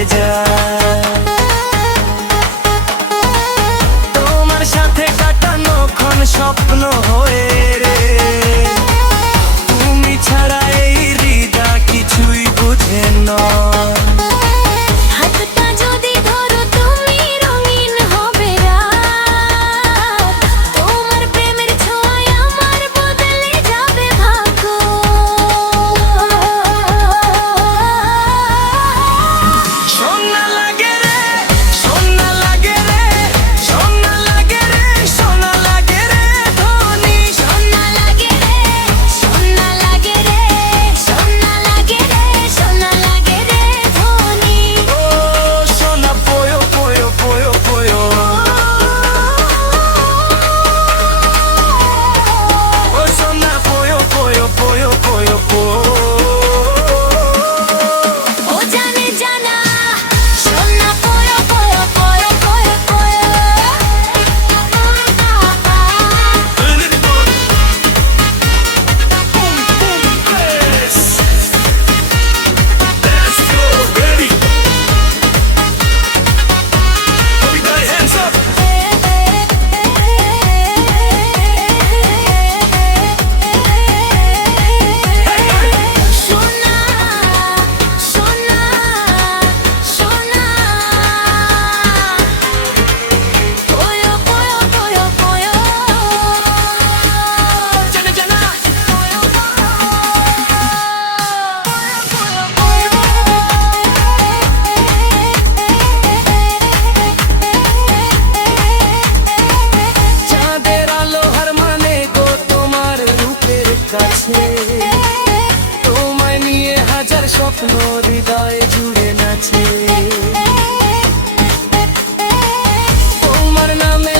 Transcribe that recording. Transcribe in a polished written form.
ভেসে যায়। তোমার সাথে কাটানো ক্ষণ স্বপ্ন হয়ে রে, তুমি ছাড়া এই হৃদয় কিছুই বুঝে না। হাতটা যদি ধরো তুমি রঙিন হবে রাত, তোমার প্রেমের ছোঁয়ায় আমার বদলে যাবে ভাগ্য। সোনা লাগে রে, সোনা লাগে রে, সোনা লাগে রে, সোনা লাগে রে ধনী। সোনা লাগে রে, সোনা লাগে রে, সোনা লাগে রে, সোনা লাগে রে ধনী। ও সোনা পয়ো পয়ো পয়ো পয়ো, ও সোনা পয়ো পয়ো পয়ো পয়ো পয়ো। ও জানে জানা সোনা পয়ো পয়ো পয়ো পয়ো পয়ো। Let's go, ready? Everybody hands up. সোনা সোনা সোনা পয়ো পয়ো পয়ো পয়ো। জানা জানা চাঁদের আলো হার মানে গো তোমার রূপের কাছে, তোমায় নিয়ে হাজার স্বপ্ন হৃদয়ে জুড়ে নাচে। তোমার নামে